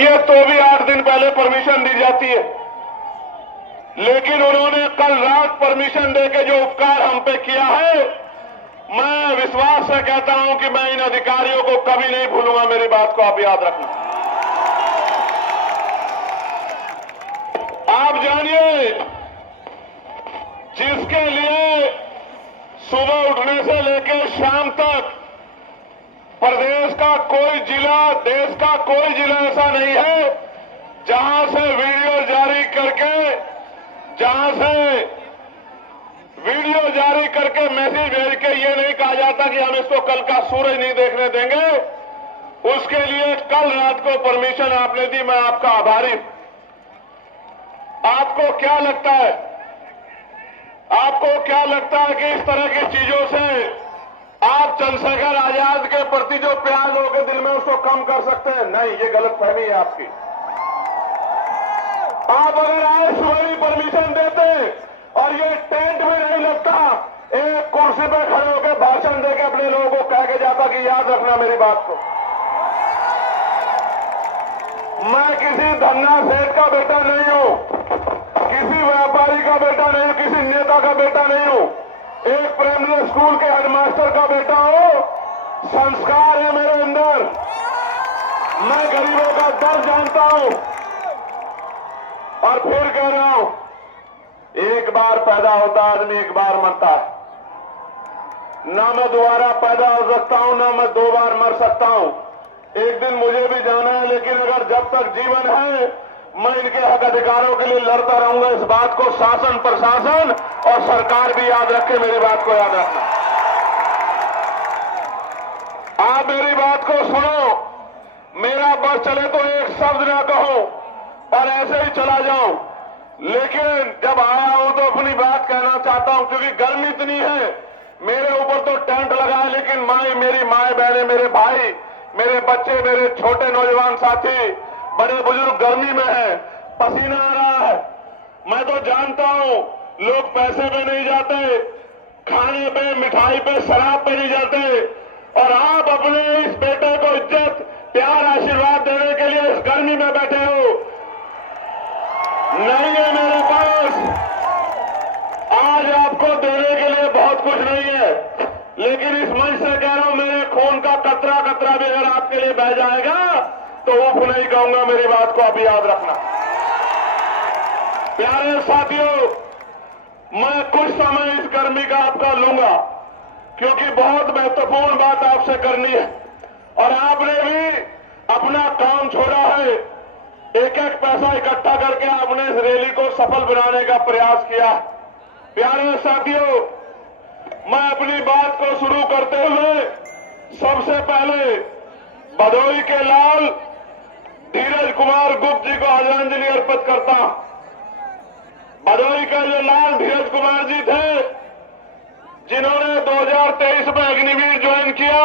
होती है तो भी 8 दिन पहले परमिशन दी जाती है। लेकिन उन्होंने कल रात परमिशन देके जो उपकार हम पे किया है, मैं विश्वास से कहता हूं कि मैं इन अधिकारियों को कभी नहीं भूलूंगा। मेरी बात को आप याद रखना। आप जानिए, जिसके लिए सुबह उठने से लेकर शाम तक प्रदेश का कोई जिला, देश का कोई जिला ऐसा नहीं है जहां से वीडियो जारी करके मैसेज भेज के ये नहीं कहा जाता कि हम इसको कल का सूरज नहीं देखने देंगे। उसके लिए कल रात को परमिशन आपने दी, मैं आपका आभारी। आपको क्या लगता है, कि इस तरह की चीजों से आप चंद्रशेखर आजाद के प्रति जो प्यार लोगों के दिल में उसको कम कर सकते हैं? नहीं, ये गलतफहमी है आपकी। आप अगर आए सुबह ही परमिशन देते और ये टेंट में नहीं लगता, एक कुर्सी पे खड़े होकर भाषण देके अपने लोगों को कह के जाता कि याद रखना मेरी बात को। मैं किसी धन्ना सेठ का बेटा नहीं हूं, किसी व्यापारी का बेटा नहीं हूं, किसी नेता का बेटा नहीं हूं। एक प्राइमरी स्कूल के हेडमास्टर का बेटा हूं। संस्कार है मेरे अंदर, मैं गरीबों का दर्द जानता हूं। और फिर कह रहा हूं, एक बार पैदा होता आदमी, एक बार मरता है। ना मैं दोबारा पैदा हो सकता हूं, ना मैं 2 बार मर सकता हूं। एक दिन मुझे भी जाना है, लेकिन अगर जब तक जीवन है मैं इनके हक अधिकारों के लिए लड़ता रहूंगा। इस बात को शासन, प्रशासन और सरकार भी याद रखे। मेरी बात को याद रखना। आप मेरी बात को सुनो। मेरा बस चले तो एक शब्द ना कहूं और ऐसे ही चला जाऊं, लेकिन जब आया हूं तो अपनी बात कहना चाहता हूं, क्योंकि गर्मी इतनी है। मेरे ऊपर तो टेंट लगा है, लेकिन मेरी माए बहनें, मेरे भाई, मेरे बच्चे, मेरे छोटे नौजवान साथी, बड़े बुजुर्ग गर्मी में है, पसीना आ रहा है। मैं तो जानता हूं लोग पैसे पे नहीं जाते, खाने पे, मिठाई पे, शराब पे नहीं जाते, और आप अपने इस बेटे को इज्जत, प्यार, आशीर्वाद देने के लिए इस गर्मी में बैठे हो। नहीं है मेरे पास आज आपको देने के लिए बहुत कुछ नहीं है, लेकिन इस मंच से कह रहा हूं, मेरे खून का कतरा कतरा भी अगर आपके लिए बह जाएगा तो उफ नहीं कहूंगा। मेरी बात को आप याद रखना। प्यारे साथियों, मैं कुछ समय इस गर्मी का आपका लूंगा, क्योंकि बहुत महत्वपूर्ण बात आपसे करनी है और आपने भी अपना काम छोड़ा है। एक एक पैसा इकट्ठा करके आपने इस रैली को सफल बनाने का प्रयास किया। प्यारे साथियों, मैं अपनी बात को शुरू करते हुए सबसे पहले भदोही के लाल धीरज कुमार गुप्त जी को आदरांजलि अर्पित करता हूं। भदोही का जो लाल धीरज कुमार जी थे, जिन्होंने 2023 में अग्निवीर ज्वाइन किया,